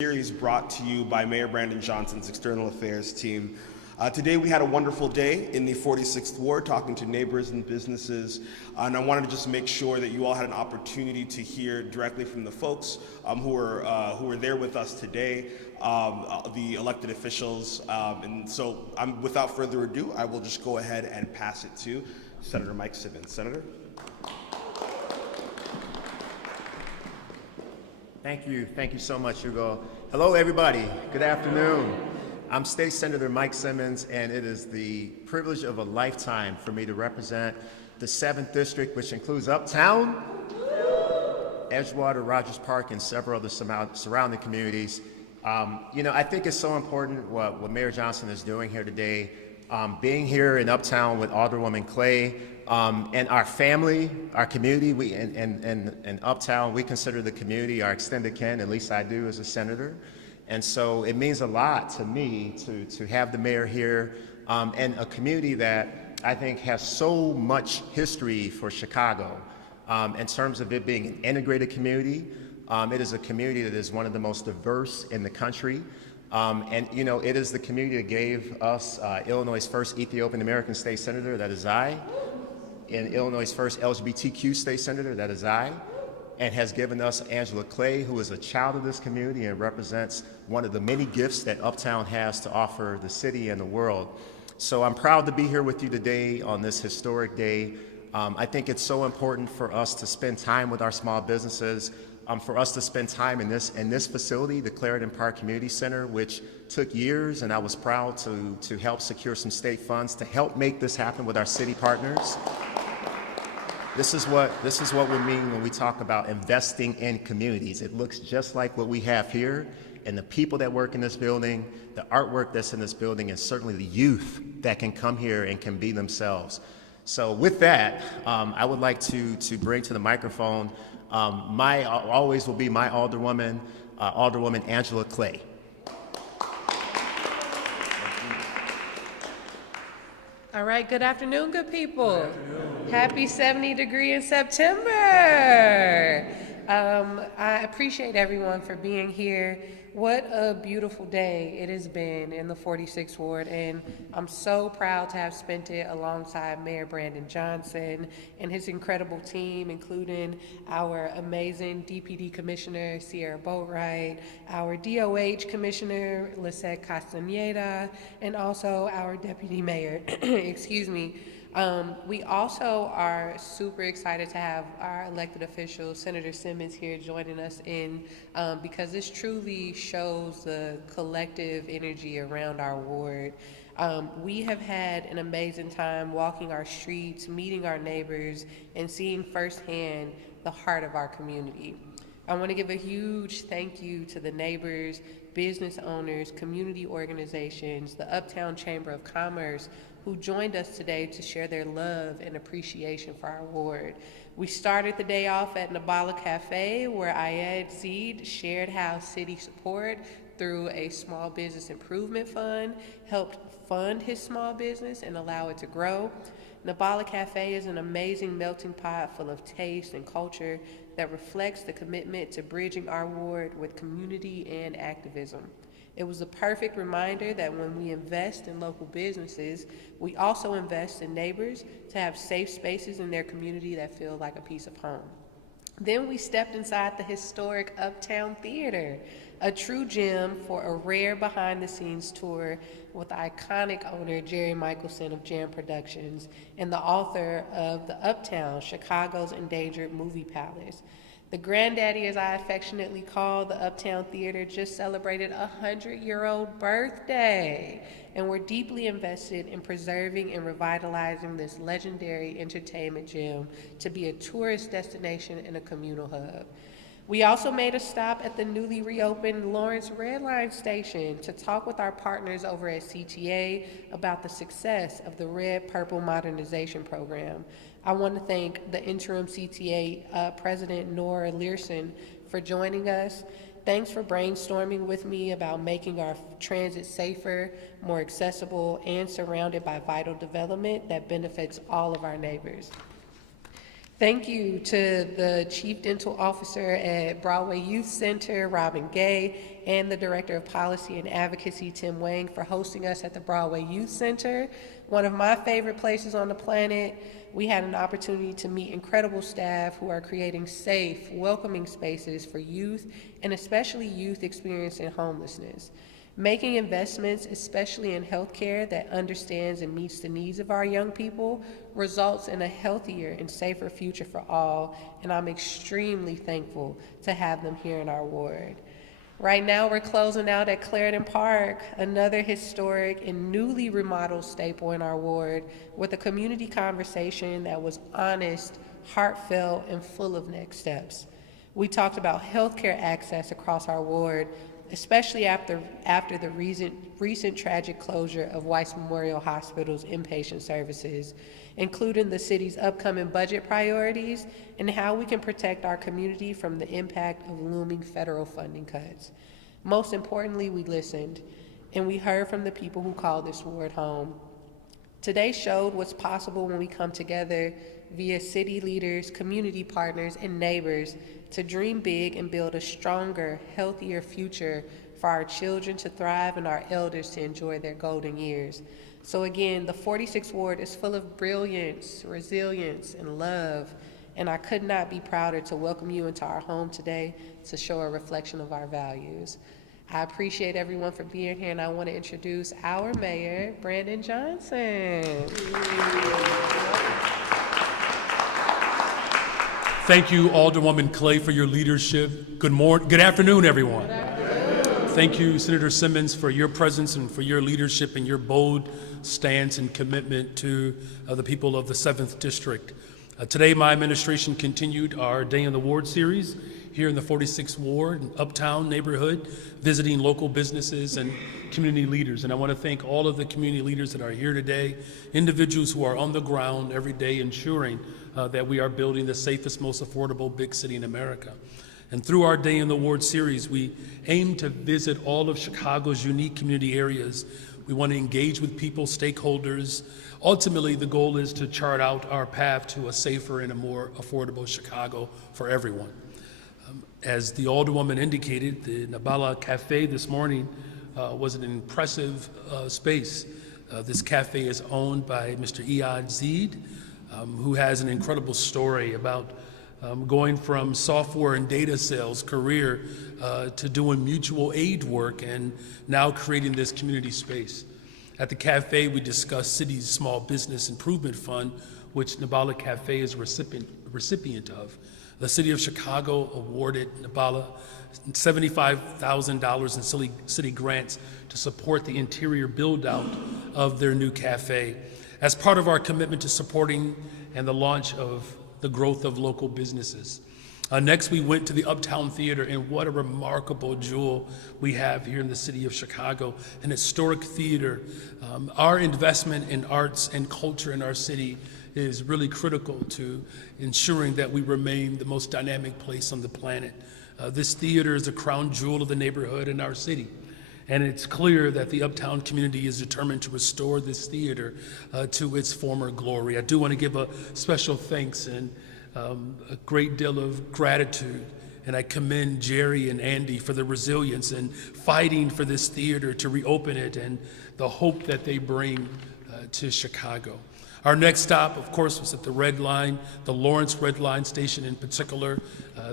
Series brought to you by Mayor Brandon Johnson's External Affairs team. Today we had a wonderful day in the 46th Ward talking to neighbors and businesses, and I wanted to just make sure that you all had an opportunity to hear directly from the folks who were there with us today, the elected officials, and so without further ado, I will just go ahead and pass it to Senator Mike Simmons. Senator? Thank you so much, Hugo. Hello, everybody. Good afternoon. I'm State Senator Mike Simmons, and it is the privilege of a lifetime for me to represent the 7th District, which includes Uptown, Edgewater, Rogers Park, and several other surrounding communities. I think it's so important what Mayor Johnson is doing here today. Being here in Uptown with Alderwoman Clay, and our family, our community, in Uptown, we consider the community our extended kin, at least I do as a senator. And so it means a lot to me to have the mayor here, and a community that I think has so much history for Chicago, in terms of it being an integrated community. It is a community that is one of the most diverse in the country. It is the community that gave us Illinois' first Ethiopian American state senator, that is I, and Illinois' first LGBTQ state senator, that is I, and has given us Angela Clay, who is a child of this community and represents one of the many gifts that Uptown has to offer the city and the world. So I'm proud to be here with you today on this historic day. I think it's so important for us to spend time with our small businesses, for us to spend time in this facility, the Clarendon Park Community Center, which took years, and I was proud to help secure some state funds to help make this happen with our city partners. This is what we mean when we talk about investing in communities. It looks just like what we have here, and the people that work in this building, the artwork that's in this building, and certainly the youth that can come here and can be themselves. So with that, I would like to bring to the microphone always will be my Alderwoman, Alderwoman Angela Clay. All right, good afternoon, good people. Good afternoon. Happy 70 degree in September. I appreciate everyone for being here. What a beautiful day it has been in the 46th Ward, and I'm so proud to have spent it alongside Mayor Brandon Johnson and his incredible team, including our amazing DPD Commissioner, Sierra Boatwright, our DOH Commissioner, Lisette Castaneda, and also our Deputy Mayor, excuse me. We also are super excited to have our elected official, Senator Simmons, here joining us because this truly shows the collective energy around our ward. We have had an amazing time walking our streets, meeting our neighbors, and seeing firsthand the heart of our community. I want to give a huge thank you to the neighbors, business owners, community organizations, the Uptown Chamber of Commerce, who joined us today to share their love and appreciation for our ward. We started the day off at Nabala Cafe, where Ayed Seed shared how city support through a small business improvement fund helped fund his small business and allow it to grow. Nabala Cafe is an amazing melting pot full of taste and culture that reflects the commitment to bridging our ward with community and activism. It was a perfect reminder that when we invest in local businesses, we also invest in neighbors to have safe spaces in their community that feel like a piece of home. Then we stepped inside the historic Uptown Theater, a true gem for a rare behind-the-scenes tour with iconic owner Jerry Michelson of Jam Productions and the author of The Uptown, Chicago's Endangered Movie Palace. The granddaddy, as I affectionately call the Uptown Theater, just celebrated a 100-year-old birthday, and we're deeply invested in preserving and revitalizing this legendary entertainment gem to be a tourist destination and a communal hub. We also made a stop at the newly reopened Lawrence Red Line station to talk with our partners over at CTA about the success of the Red Purple Modernization Program. I want to thank the interim CTA President Nora Learson for joining us. Thanks for brainstorming with me about making our transit safer, more accessible, and surrounded by vital development that benefits all of our neighbors. Thank you to the Chief Dental Officer at Broadway Youth Center, Robin Gay, and the Director of Policy and Advocacy, Tim Wang, for hosting us at the Broadway Youth Center. One of my favorite places on the planet. We had an opportunity to meet incredible staff who are creating safe, welcoming spaces for youth, and especially youth experiencing homelessness. Making investments, especially in healthcare that understands and meets the needs of our young people, results in a healthier and safer future for all, and I'm extremely thankful to have them here in our ward. Right now, we're closing out at Clarendon Park, another historic and newly remodeled staple in our ward, with a community conversation that was honest, heartfelt, and full of next steps. We talked about healthcare access across our ward, especially after the recent tragic closure of Weiss Memorial Hospital's inpatient services, including the city's upcoming budget priorities and how we can protect our community from the impact of looming federal funding cuts. Most importantly, we listened, and we heard from the people who call this ward home. Today showed what's possible when we come together via city leaders, community partners, and neighbors to dream big and build a stronger, healthier future for our children to thrive and our elders to enjoy their golden years. So again, the 46th Ward is full of brilliance, resilience, and love, and I could not be prouder to welcome you into our home today to show a reflection of our values. I appreciate everyone for being here, and I want to introduce our mayor, Brandon Johnson. Thank you, Alderwoman Clay, for your leadership. Good afternoon, everyone. Good afternoon. Thank you, Senator Simmons, for your presence and for your leadership and your bold stance and commitment to the people of the 7th District. Today, my administration continued our Day in the Ward series here in the 46th Ward, Uptown neighborhood, visiting local businesses and community leaders. And I want to thank all of the community leaders that are here today, individuals who are on the ground every day ensuring that we are building the safest, most affordable big city in America. And through our Day in the Ward series, we aim to visit all of Chicago's unique community areas. We want to engage with people, stakeholders. Ultimately, the goal is to chart out our path to a safer and a more affordable Chicago for everyone. As the Alderwoman indicated, the Nabala Cafe this morning was an impressive space. This cafe is owned by Mr. Iyad Zeed, who has an incredible story about going from software and data sales career to doing mutual aid work and now creating this community space. At the cafe, we discussed city's Small Business Improvement Fund, which Nabala Cafe is a recipient of. The city of Chicago awarded Nabala $75,000 in city grants to support the interior build-out of their new cafe as part of our commitment to supporting and the launch of the growth of local businesses. Next, we went to the Uptown Theater, and what a remarkable jewel we have here in the city of Chicago, an historic theater. Our investment in arts and culture in our city is really critical to ensuring that we remain the most dynamic place on the planet. This theater is a crown jewel of the neighborhood in our city. And it's clear that the Uptown community is determined to restore this theater to its former glory. I do want to give a special thanks and a great deal of gratitude, and I commend Jerry and Andy for their resilience in fighting for this theater to reopen it and the hope that they bring to Chicago. Our next stop, of course, was at the Red Line, the Lawrence Red Line station in particular.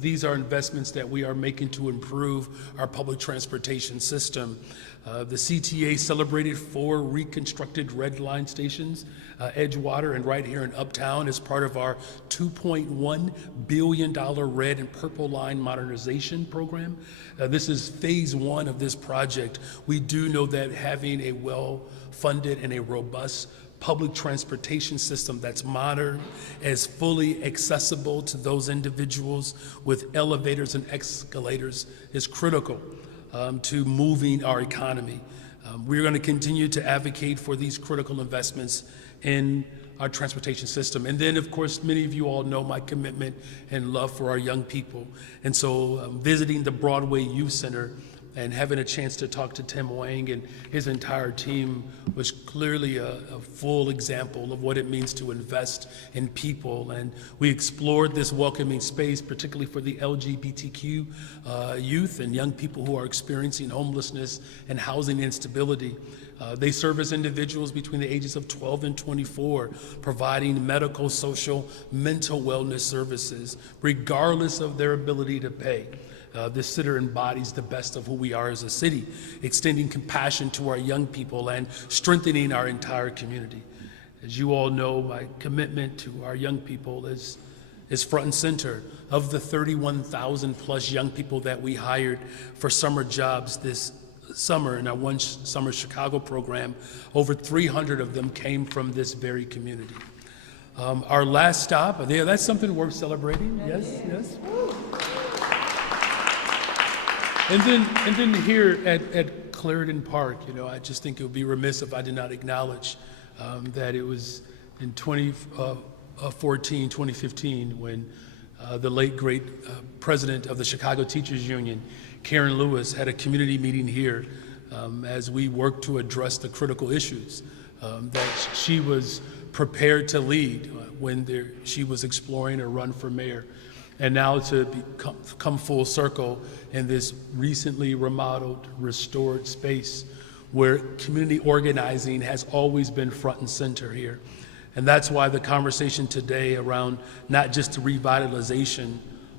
These are investments that we are making to improve our public transportation system. The CTA celebrated 4 reconstructed Red Line stations, Edgewater and right here in Uptown, as part of our $2.1 billion Red and Purple Line modernization program. This is phase 1 of this project. We do know that having a well-funded and a robust public transportation system that's modern, is fully accessible to those individuals with elevators and escalators is critical to moving our economy. We're going to continue to advocate for these critical investments in our transportation system. And then, of course, many of you all know my commitment and love for our young people. And so visiting the Broadway Youth Center and having a chance to talk to Tim Wang and his entire team was clearly a full example of what it means to invest in people. And we explored this welcoming space, particularly for the LGBTQ youth and young people who are experiencing homelessness and housing instability. They serve as individuals between the ages of 12 and 24, providing medical, social, mental wellness services, regardless of their ability to pay. This center embodies the best of who we are as a city, extending compassion to our young people and strengthening our entire community. As you all know, my commitment to our young people is front and center. Of the 31,000 plus young people that we hired for summer jobs this summer in our One Summer Chicago program, over 300 of them came from this very community. Our last stop, yeah, that's something worth celebrating. Yes, yes. And then here at Clarendon Park, I just think it would be remiss if I did not acknowledge that it was in 2015, when the late great president of the Chicago Teachers Union, Karen Lewis, had a community meeting here as we worked to address the critical issues that she was prepared to lead when she was exploring a run for mayor. And now to come full circle in this recently remodeled, restored space where community organizing has always been front and center here. And that's why the conversation today around not just the revitalization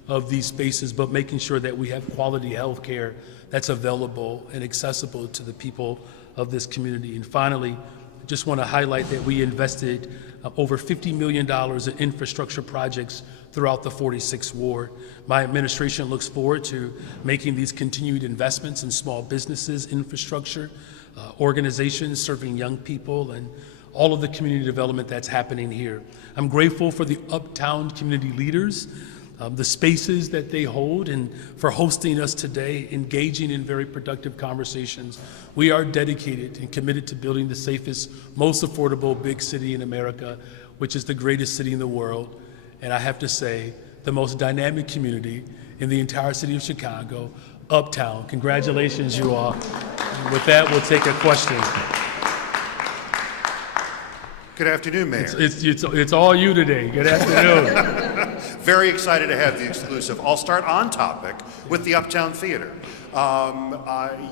of these spaces, but making sure that we have quality health care that's available and accessible to the people of this community. And finally, I just want to highlight that we invested over $50 million in infrastructure projects throughout the 46th Ward. My administration looks forward to making these continued investments in small businesses, infrastructure, organizations serving young people, and all of the community development that's happening here. I'm grateful for the Uptown community leaders, the spaces that they hold, and for hosting us today, engaging in very productive conversations. We are dedicated and committed to building the safest, most affordable big city in America, which is the greatest city in the world. And I have to say, the most dynamic community in the entire city of Chicago, Uptown. Congratulations, you all. And with that, we'll take a question. Good afternoon, Mayor. It's all you today. Good afternoon. Very excited to have the exclusive. I'll start on topic with the Uptown Theater.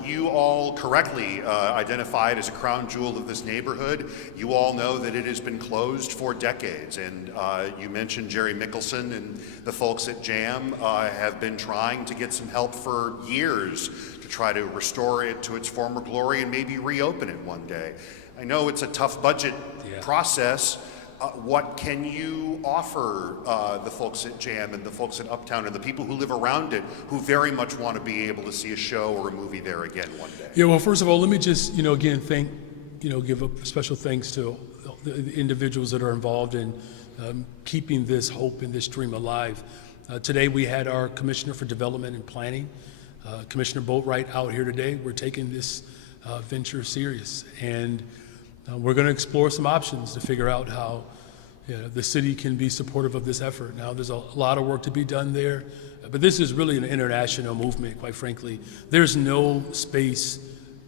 You all correctly identified as a crown jewel of this neighborhood. You all know that it has been closed for decades, and you mentioned Jerry Mickelson and the folks at JAM have been trying to get some help for years to try to restore it to its former glory and maybe reopen it one day. I know it's a tough budget process. What can you offer the folks at JAM and the folks at Uptown and the people who live around it who very much want to be able to see a show or a movie there again one day? Yeah, well, first of all, let me just, again, give a special thanks to the individuals that are involved in keeping this hope and this dream alive. Today we had our Commissioner for Development and Planning, Commissioner Boatwright, out here today. We're taking this venture serious, and we're going to explore some options to figure out how the city can be supportive of this effort. Now, there's a lot of work to be done there, but this is really an international movement, quite frankly. There's no space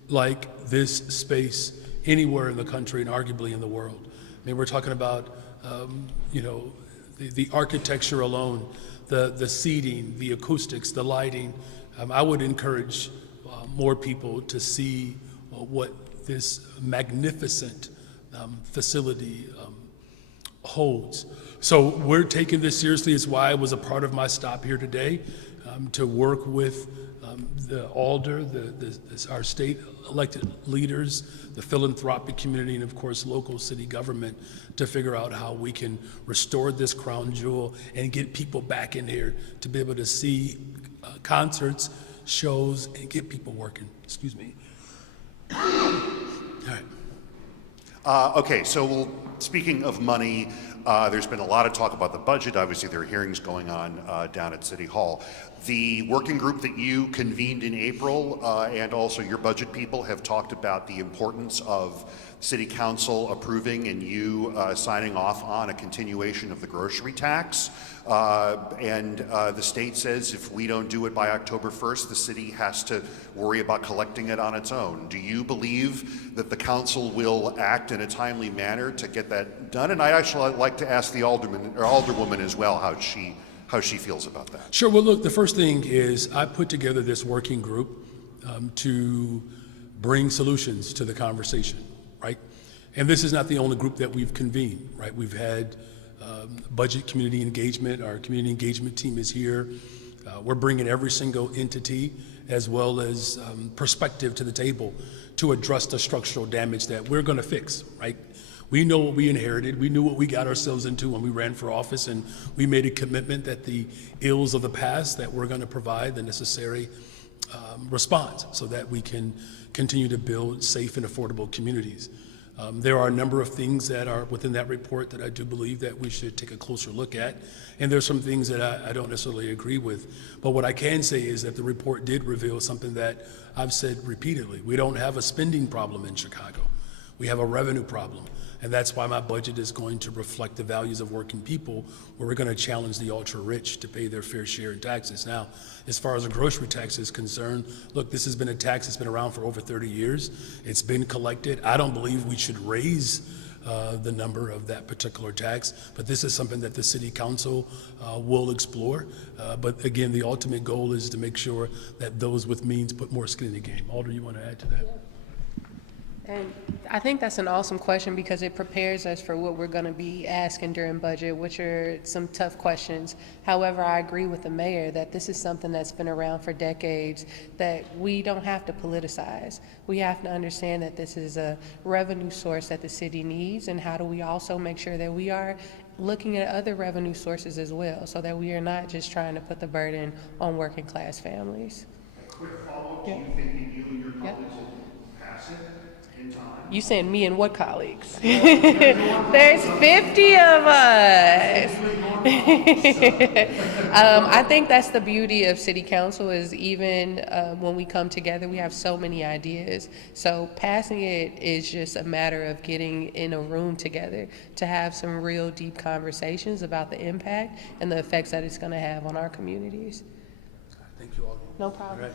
like this space anywhere in the country and arguably in the world. I mean, we're talking about, the architecture alone, the seating, the acoustics, the lighting. I would encourage more people to see what this magnificent facility holds. So we're taking this seriously. It's why it was a part of my stop here today, to work with the Alder, our state elected leaders, the philanthropic community, and of course local city government, to figure out how we can restore this crown jewel and get people back in here to be able to see concerts, shows, and get people working. Excuse me. All right. Okay, so speaking of money, There's been a lot of talk about the budget. Obviously, there are hearings going on down at City Hall. The working group that you convened in April and also your budget people have talked about the importance of City Council approving and you signing off on a continuation of the grocery tax. The state says if we don't do it by October 1st, the city has to worry about collecting it on its own. Do you believe that the council will act in a timely manner to get that done? And I actually like to ask the alderman or alderwoman as well how she feels about that. Sure. Well, look, the first thing is I put together this working group to bring solutions to the conversation, right? And this is not the only group that we've convened, right? We've had budget community engagement. Our community engagement team is here. We're bringing every single entity as well as perspective to the table to address the structural damage that we're going to fix, right? We know what we inherited. We knew what we got ourselves into when we ran for office, and we made a commitment that the ills of the past, that we're going to provide the necessary response so that we can continue to build safe and affordable communities. There are a number of things that are within that report that I do believe that we should take a closer look at, and there's some things that I don't necessarily agree with. But what I can say is that the report did reveal something that I've said repeatedly. We don't have a spending problem in Chicago. We have a revenue problem. And that's why my budget is going to reflect the values of working people, where we're going to challenge the ultra-rich to pay their fair share in taxes. Now, as far as the grocery tax is concerned, look, this has been a tax that's been around for over 30 years. It's been collected. I don't believe we should raise the number of that particular tax, but this is something that the City Council will explore. But again, the ultimate goal is to make sure that those with means put more skin in the game. Alder, you want to add to that? And I think that's an awesome question because it prepares us for what we're going to be asking during budget, which are some tough questions. However, I agree with the mayor that this is something that's been around for decades that we don't have to politicize. We have to understand that this is a revenue source that the city needs, and how do we also make sure that we are looking at other revenue sources as well, so that we are not just trying to put the burden on working class families. Quick follow-up, do you think that you and your colleagues will pass it? You saying me and what colleagues? There's 50 of us. I think that's the beauty of City Council is even when we come together, we have so many ideas. So passing it is just a matter of getting in a room together to have some real deep conversations about the impact and the effects that it's going to have on our communities. Thank you all. No problem. All right.